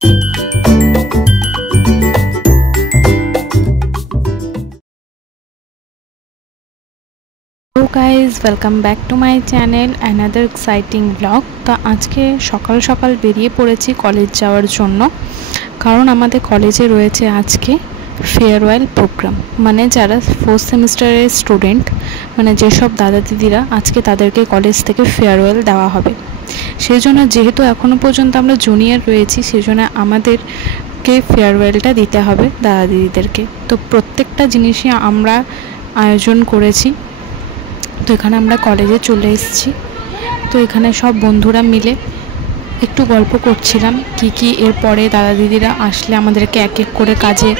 Hello guys, welcome back to my channel another exciting blog. तो आज के सकाल सकाल बेरिए पड़ेছি कलेज যাওয়ার জন্য, কারণ আমাদের কলেজে রয়েছে আজকে फेयरवेल प्रोग्राम। माने যারা फोर्थ सेमिस्टारेर स्टूडेंट মানে যেসব দাদা দিদিরা আজকে তাদেরকে কলেজ থেকে फेयरवेल দেওয়া হবে। সেই জন্য যেহেতু এখনো পর্যন্ত আমরা জুনিয়র রয়েছি, সেই জন্য আমাদেরকে फेयरवेलটা দিতে হবে দাদা দিদিদেরকে। তো প্রত্যেকটা জিনিসই আমরা আয়োজন করেছি। তো এখানে আমরা কলেজে চলে এসেছি। তো এখানে সব বন্ধুরা মিলে একটু গল্প করছিলাম কি এরপরে দাদা দিদিরা আসলে আমাদেরকে এক এক করে কাজে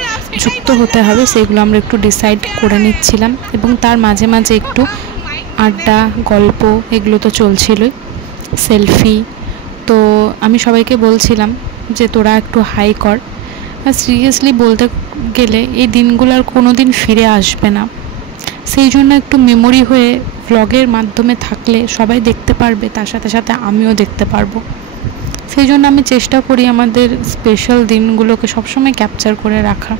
যুক্ত হতে হবে, সেগুলো আমরা একটু ডিসাইড করে নিচ্ছিলাম। এবং তার মাঝে মাঝে একটু আড্ডা গল্প এগুলো তো চলছিলই, সেলফি। তো আমি সবাইকে বলছিলাম যে তোরা একটু হাই কর। আর সিরিয়াসলি বলতে গেলে এই দিনগুলো আর কোনো দিন ফিরে আসবে না, সেই জন্য একটু মেমোরি হয়ে ব্লগের মাধ্যমে থাকলে সবাই দেখতে পারবে, তার সাথে সাথে আমিও দেখতে পারবো। সেই জন্য আমি চেষ্টা করি আমাদের স্পেশাল দিনগুলোকে সবসময় ক্যাপচার করে রাখা।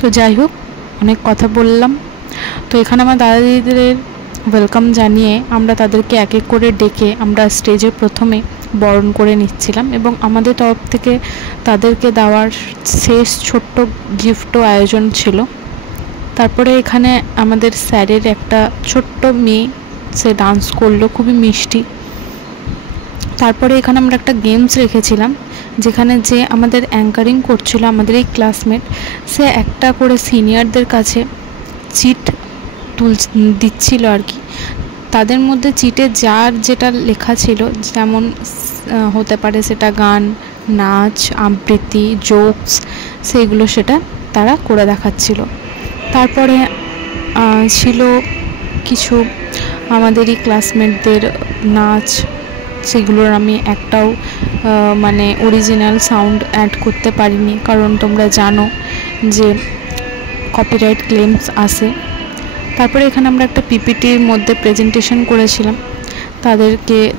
তো যাই হোক, অনেক কথা বললাম। তো এখানে আমার দাদা দিদিদের ওয়েলকাম জানিয়ে আমরা তাদেরকে এক এক করে ডেকে আমরা স্টেজে প্রথমে বরণ করে নিচ্ছিলাম, এবং আমাদের তরফ থেকে তাদেরকে দেওয়ার শেষ ছোট্ট গিফটও আয়োজন ছিল। তারপরে এখানে আমাদের স্যারের একটা ছোট্ট মেয়ে, সে ডান্স করলো খুবই মিষ্টি। তারপরে এখানে আমরা একটা গেমস রেখেছিলাম, যেখানে যে আমাদের অ্যাঙ্কারিং করছিল আমাদের এই ক্লাসমেট, সে একটা করে সিনিয়রদের কাছে চিট দিচ্ছিল আর কি। তাদের মধ্যে চিটে যার যেটা লেখা ছিল, যেমন হতে পারে সেটা গান, নাচ, আবৃত্তি, জোকস, সেইগুলো সেটা তারা করে দেখাচ্ছিল। তারপরে ছিল কিছু আমাদেরই ক্লাসমেটদের নাচ, সেগুলোর আমি একটাও মানে অরিজিনাল সাউন্ড অ্যাড করতে পারিনি, কারণ তোমরা জানো যে কপিরাইট ক্লেমস আসে। তারপরে এখানে আমরা একটা পিপিটির মধ্যে প্রেজেন্টেশন করেছিলাম,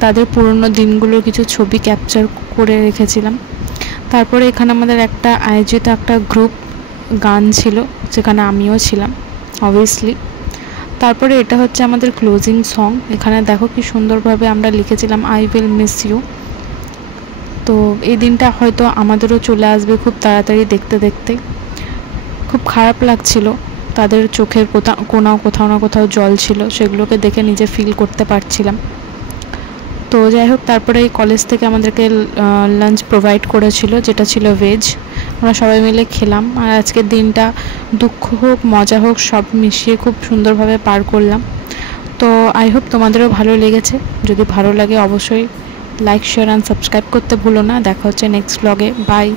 তাদের পুরনো দিনগুলোর কিছু ছবি ক্যাপচার করে রেখেছিলাম। তারপরে এখানে আমাদের একটা আয়োজিত একটা গ্রুপ গান ছিল, যেখানে আমিও ছিলাম অবভিয়াসলি। তারপরে এটা হচ্ছে আমাদের ক্লোজিং সং। এখানে দেখো কি সুন্দরভাবে আমরা লিখেছিলাম আই উইল মিস ইউ। তো এই দিনটা হয়তো আমাদেরও চলে আসবে খুব তাড়াতাড়ি। দেখতে দেখতে খুব খারাপ লাগছিল, তাদের চোখের কোথাও না কোথাও জল ছিল, সেগুলোকে দেখে নিজে ফিল করতে পারছিলাম। তো যাই হোক, তারপরে এই কলেজ থেকে আমাদেরকে লাঞ্চ প্রোভাইড করেছিল, যেটা ছিল ভেজ। আমরা সবাই মিলে খেলাম, আর আজকের দিনটা দুঃখ হোক মজা হোক সব মিশিয়ে খুব সুন্দরভাবে পার করলাম। তো আই হোপ তোমাদেরও ভালো লেগেছে। যদি ভালো লাগে অবশ্যই লাইক, শেয়ার অ্যান্ড সাবস্ক্রাইব করতে ভুলো না। দেখা হচ্ছে নেক্সট ব্লগে। বাই।